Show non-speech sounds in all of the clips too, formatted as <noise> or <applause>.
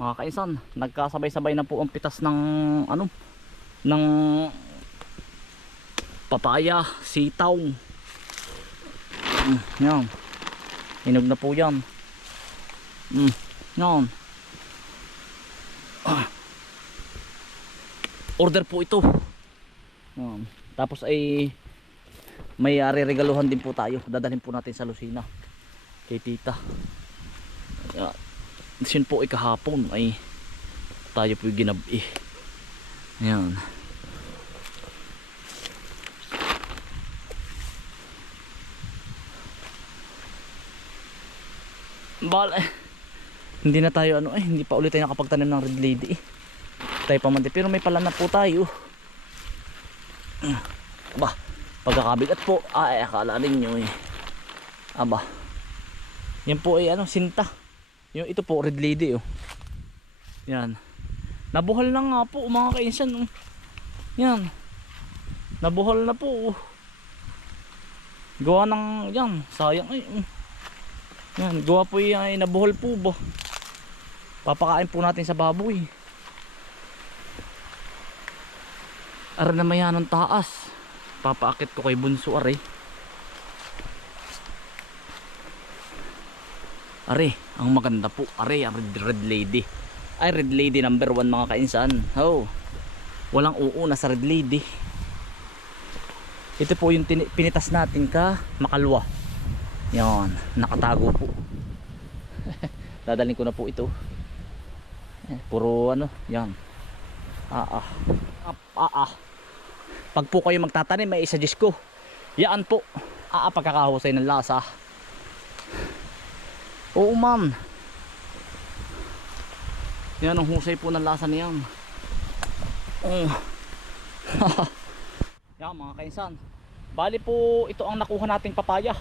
mga kaisan nagkasabay-sabay na po ang pitas ng ano ng papaya sitaw. Mm, yan. Hinog na po yan. Mm, yan. Ah. order po ito. Yan. tapos ay may ariregaluhan din po tayo. Dadalhin po natin sa Lucina kay tita. Yan. Sin po ay ay tayo po ginabi. Yan. Bal eh. Hindi na tayo ano eh, hindi pa ulit tayo nakapagtanim ng red lady eh. Tayo pa man din. pero may pala na po tayo. Aba, pagkakabigat po, ay akala ninyo eh. Aba. Yan po ay ano, sinta. Yung ito po, red lady oh. Yan. Nabuhal na nga po mga kainsan oh. Yan. Nabuhal na po oh. Gawa ng yan, sayang ay. oh. Yan, gawa po yan ay nabuhal po ba. Papakain po natin sa baboy. Ara na maya ng taas. Papaakit ko kay Bunso are. Are, ang maganda po. Are, red, red lady. Ay, red lady number one mga kainsan. Oh, walang uuna sa red lady. Ito po yung pinitas natin ka makalwa. Yan, nakatago po. <laughs> Dadalhin ko na po ito. Eh, Puro ano, yan. Ah, ah. Ah, ah, ah. Pag po kayo magtatanim, may isa ko. Yaan po. Ah, ah, pagkakahusay ng lasa. Oo ma'am. Yan ang husay po ng lasa niyan. Oh. <laughs> Yan mga kainsan. Bali po ito ang nakuha nating papaya.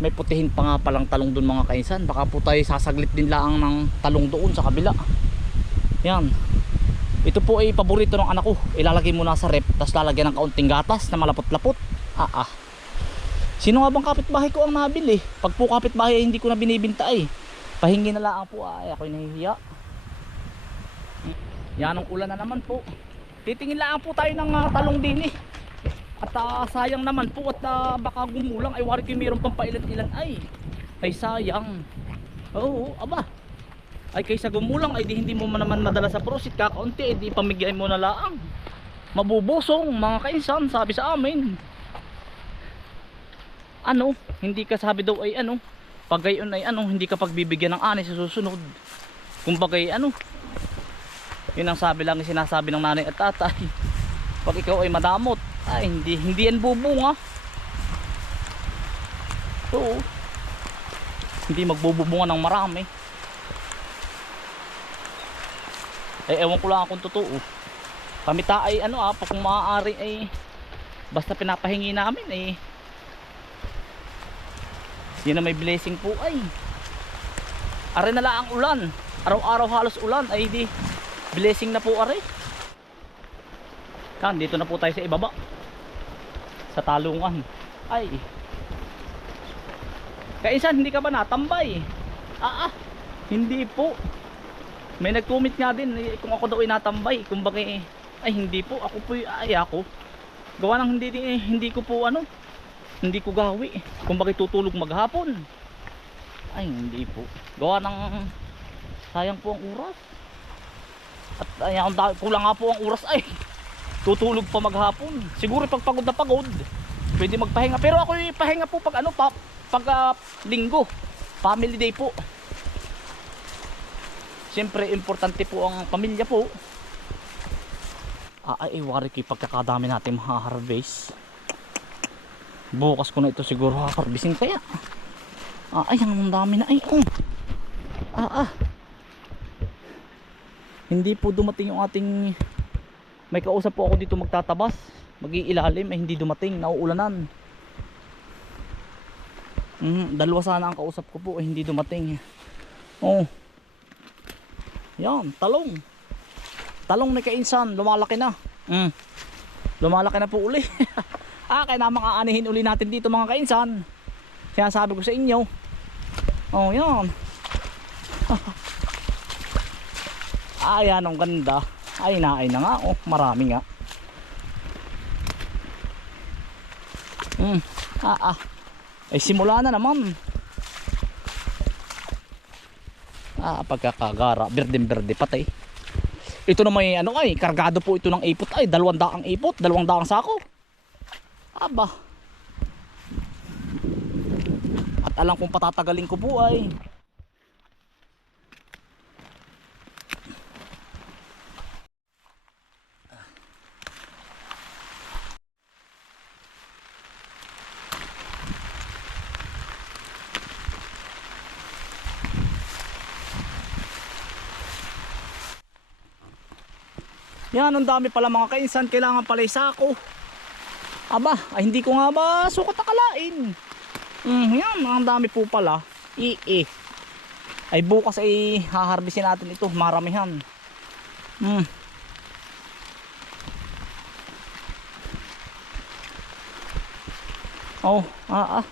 May putihin pa nga palang talong doon mga kainsan. Baka po tayo sasaglit din lang ng talong doon sa kabila. Yan. Ito po ay paborito ng anak ko. Ilalagay mo na sa rep. Tapos lalagyan ng kaunting gatas na malapot-lapot. Ah ah. Sino nga bang kapitbahay ko ang nabili? Pag po kapitbahay ay hindi ko na binibinta ay. Pahingi na lang po ay ako'y nahihiya. Yan ang ulan na naman po. Titingin lang po tayo ng ah, talong din eh. At ah, sayang naman po at ah, baka gumulang ay wari ko mayroon pang pailan-ilan ay. Ay sayang. Oo, aba. Ay kaysa gumulang ay di hindi mo man naman madala sa prosit kakaunti ay di pamigyan mo na laang. Mabubusong mga kainsan sabi sa amin ano, hindi ka sabi daw ay ano, pag gayon ay ano, hindi ka pagbibigyan ng ani sa susunod. Kung bagay ano, yun ang sabi lang sinasabi ng nanay at tatay. <laughs> Pag ikaw ay madamot, ay hindi, hindi yan bubunga. Oo. Hindi magbububunga ng marami. Eh, ewan ko lang kung totoo. Pamita ay ano ah, kung maaari ay basta pinapahingi namin eh yun na may blessing po. Ay! Are na lang ang ulan. Araw-araw halos ulan. Ay di. Blessing na po are kan dito na po tayo sa ibaba. Sa talungan. Ay! Kainsan hindi ka ba natambay? Ah ah! Hindi po. May nag-comment nga din eh, kung ako daw ay natambay. Kung bakit ay hindi po. Ako po ay ako. Gawa ng hindi hindi ko po ano hindi ko gawi. Kung bakit tutulog maghapon? Ay hindi po. Gawa ng sayang po ang oras. At ay, kulang nga po ang oras. Ay tutulog pa maghapon. Siguro pag pagod na pagod pwede magpahinga. Pero ako yung pahinga po pag ano pa, pag ah, linggo. Family day po. Siyempre importante po ang pamilya po. Ah, ay wari yung pagkakadami natin maha-harvest bukas ko na ito siguro hakarbisin kaya? Ah, ay ang dami na ay oh. ah ah. Hindi po dumating yung ating may kausap po ako dito magtatabas. Mag-iilalim ay hindi dumating nauulanan. Mm, dalawa sana ang kausap ko po ay hindi dumating. Oh. Yan talong. Talong na kainsan lumalaki na. Mm. lumalaki na po uli <laughs> Ah, kaya naman aanihin uli natin dito mga kainsan. Kaya sabi ko sa inyo. Oh, <laughs> yan. Ayan, ang ganda. Ay, naay na nga. Oh, marami nga. Hmm. Ah, ah. Ay, simula na naman. Ah, pagkakagara. Berdeng-berde patay. Ito na may ano ay, kargado po ito ng ipot. Ay, dalawang daang ipot, dalawang daang sako. Aba. At alam kong patatagalin ko po Yan, ang dami pala mga kainsan. Kailangan pala isako. Aba, ay hindi ko nga ba sukat akalain. Mm, yan, ang dami po pala. Ii. Ay bukas ay haharbisin natin ito. Maramihan. Mm. Oh, ah, ah.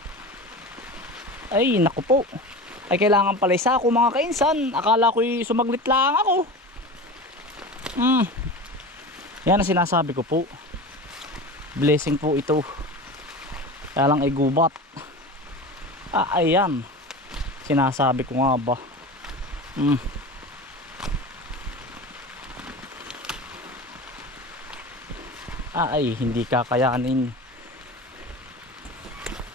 Ay, naku po. Ay, kailangan pala isako mga kainsan. Akala ko'y sumaglit lang ako. Hmm. Yan ang sinasabi ko po. Blessing po ito. Kaya lang ay gubat. Ah, ayan. Sinasabi ko nga ba. Hmm. Ah, ay, hindi kakayanin.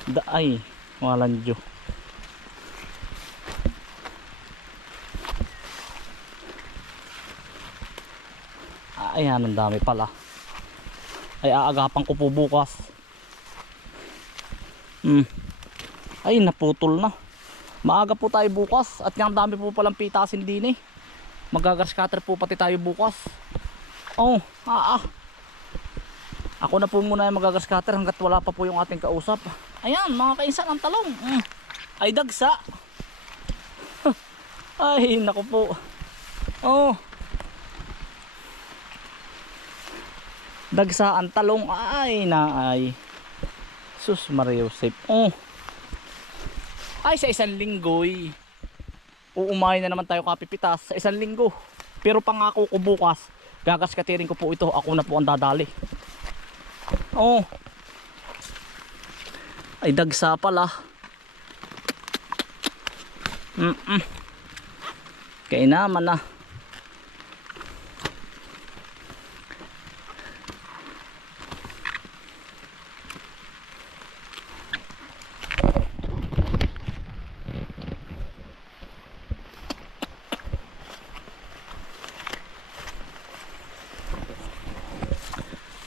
Da ay, walang Diyo. Ah, ayan, ang dami pala. Ay, aagapan ko po bukas. Hmm. Ay, naputol na. Maaga po tayo bukas at yung dami po palang pitasin din eh. Magagas cutter po pati tayo bukas. Oh, ah, ah. Ako na po muna yung magagas cutter hanggat wala pa po yung ating kausap. Ayan, mga kainsan ang talong. Mm. Ay, dagsa. <laughs> Ay, naku po. Oh. Dagsa ang talong. Ay, na ay. Sus, Mario Safe. Oh. Ay, sa isang linggoy. Uumahin na naman tayo kapipitas sa isang linggo. Pero pangako ko bukas, gagaskatirin ko po ito. Ako na po ang dadali. Oh. Ay, dagsa pala. Mm -mm. Kainaman na.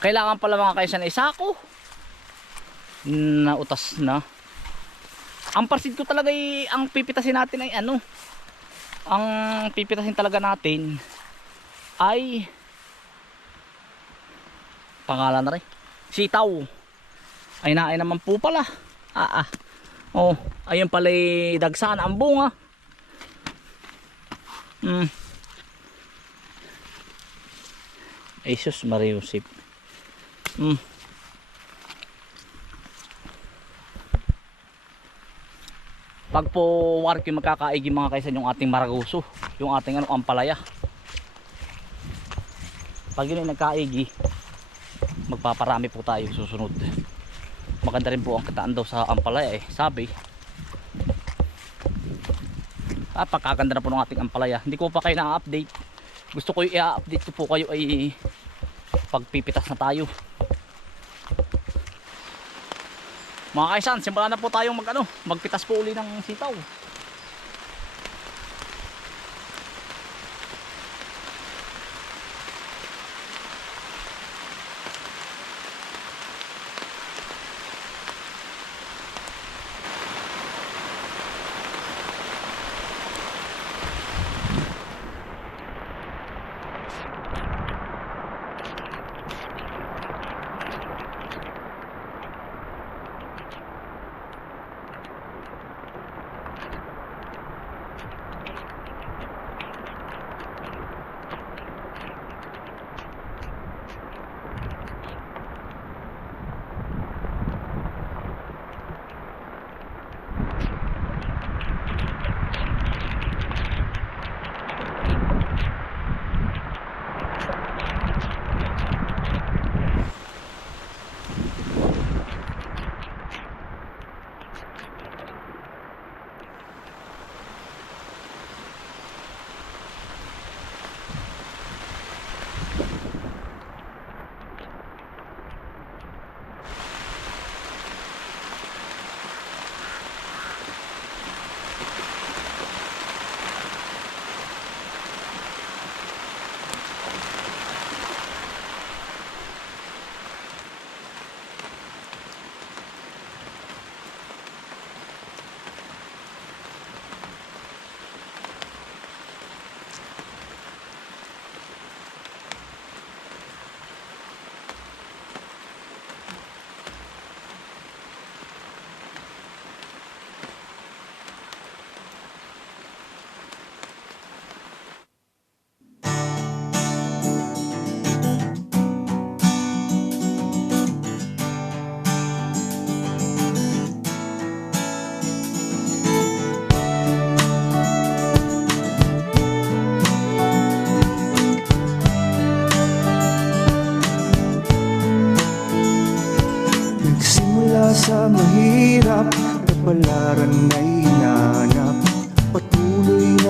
Kailangan pala mga kaisan ay sako. Nautas na. Ang parsid ko talaga ay, ang pipitasin natin ay ano. Ang pipitasin talaga natin ay pangalan na rin. Sitaw. Ay na ay naman po pala. Ah ah. Oh, ayun pala ay dagsaan ang bunga. Hmm. Ay sus Mariusip. Hmm. Pag po yung magkakaigi mga kaisan yung ating maraguso, yung ating ano ampalaya. Pag yun ay nagkaigi, magpaparami po tayo susunod. Maganda rin po ang kataan daw sa ampalaya eh, sabi. Ah, pagkaganda na po ng ating ampalaya. Hindi ko pa kayo na-update. Gusto ko i-update ko po kayo ay pagpipitas na tayo. Mga kaisan, simula na po tayong mag, ano, magpitas po uli ng sitaw.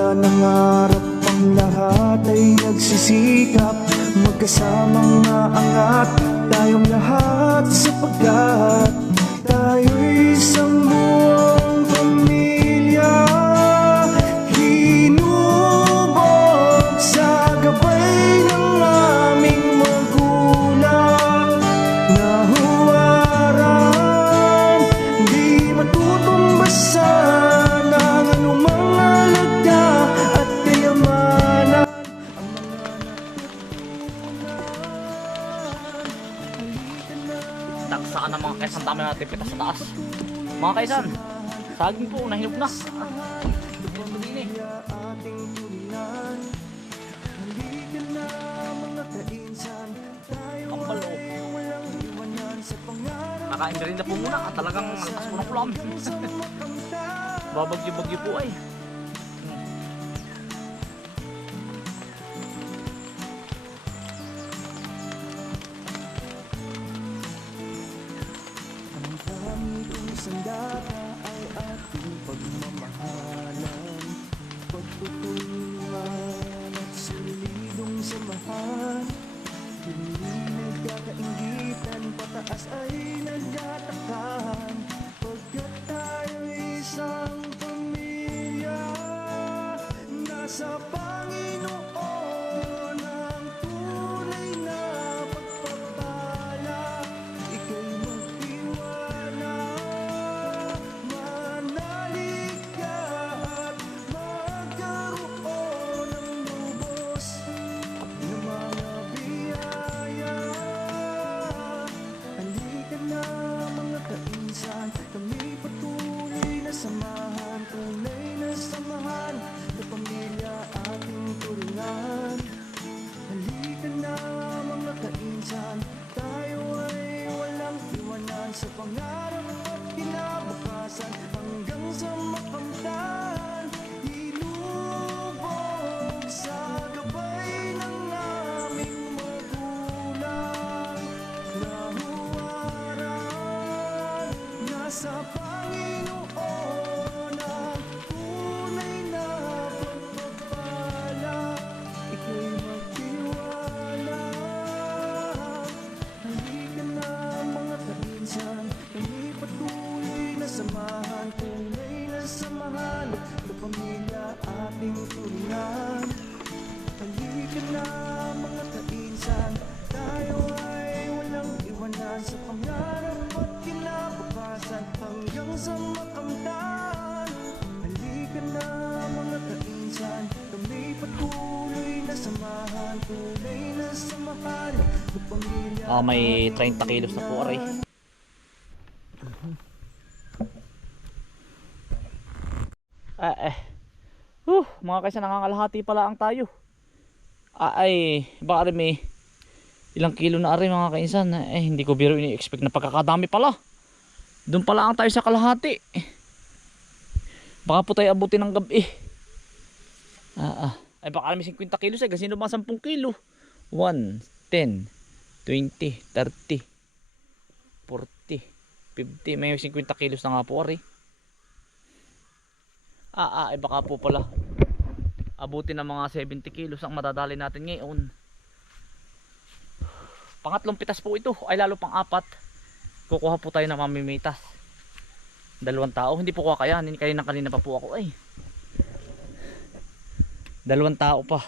na nangarap ang lahat ay nagsisikap. Magkasamang maangat tayong lahat sapagkat Taksaan ng mga kaisan dami natin pitas sa taas. Mga kaisan, saging po, nahinog na. Eh. Kambal oh. sa pangarap Nakain na rin na po muna at talagang malakas po ng ulam. <laughs> Babagyo-bagyo po ay. Ang Ah, may 30 kilos na po aray. Ah, eh. Huh, mga kaysa nangangalahati pala ang tayo. Ah, ay, baka rin may ilang kilo na aray mga kainsan. Eh, hindi ko biro ini-expect na pagkakadami pala. Doon pala ang tayo sa kalahati. Baka po tayo abutin ng gabi. Ah, ah. Ay, baka may 50 kilos eh. Kasi ba 10 kilo? 1, 10, 20, 30, 40, 50. May 50 kilos na nga po ari. Ah, ah, eh baka po pala. Abutin ng mga 70 kilos ang madadali natin ngayon. Pangatlong pitas po ito. Ay lalo pang apat. Kukuha po tayo ng mamimitas. Dalawang tao. Hindi po kakayanin. Kanina kanina pa po ako ay. Dalawang tao pa.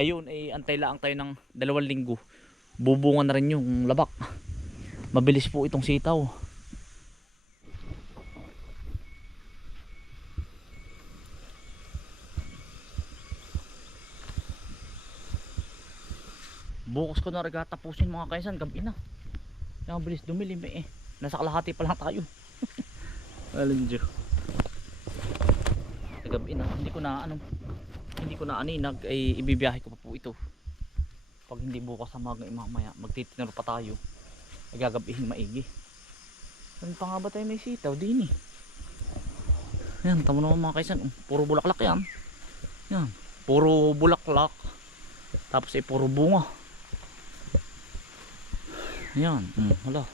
Ayun, ay antay lang tayo ng dalawang linggo. Bubungan na rin yung labak. Mabilis po itong sitaw. Bukas ko na rin tapusin mga kaisan, gabi na. Yung mabilis dumilim eh. Nasa kalahati pa lang tayo. <laughs> Alam Diyo. Gabi na, hindi ko na ano, hindi ko na aninag ay ibibiyahe ko pa po ito. Pag hindi bukas sa mga mamaya magtitinero pa tayo. Ay gagabihin maigi. Saan pa nga ba tayo may sitaw din eh? Yan tamo naman mga kaisan. Um, puro bulaklak yan. Yan puro bulaklak. Tapos ay puro bunga. Yan um, hala.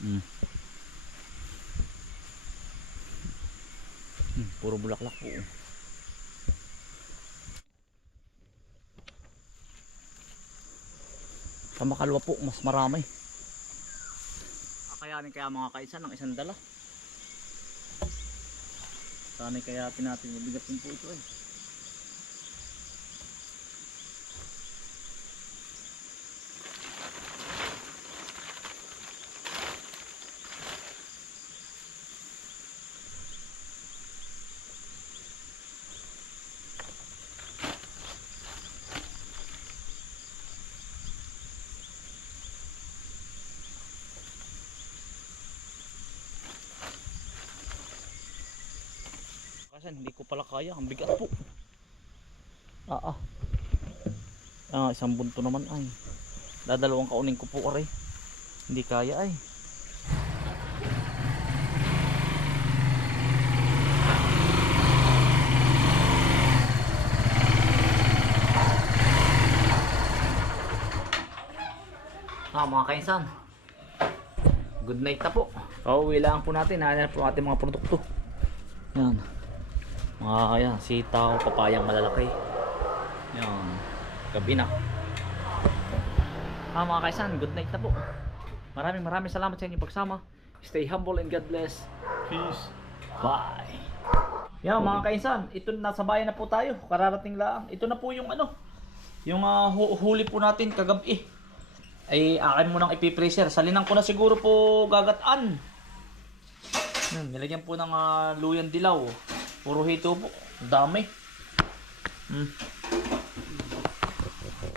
Um. Hmm, puro bulaklak po oh. Sa makalwa po, mas marami. Kakayanin kaya mga kaisa ng isang dala. Sana kayatin natin. Mabigat din po ito eh. Kasi hindi ko pala kaya. Ang bigat po. Ah, ah. Ah, isang bunto naman ay. Dadalawang kaunin ko po aray. Hindi kaya ay. Ah, mga kainsan. Good night na po. Pauwi lang po natin. Hanap po ating mga produkto. Yan. Mga ayan, sitaw, papayang malalaki. Yan. Gabi na. Ah, mga kaisan, good night na po. Maraming maraming salamat sa inyong pagsama. Stay humble and God bless. Peace. Bye. Yan mga kaisan, ito nasa bayan na po tayo. Kararating lang. Ito na po yung ano, yung ah, hu- huli po natin kagabi. Ay akin mo nang ipipreser. Salinan ko na siguro po gagataan. Hmm, nilagyan po ng ah, luyan dilaw. Puro hito po. Dami. Hmm.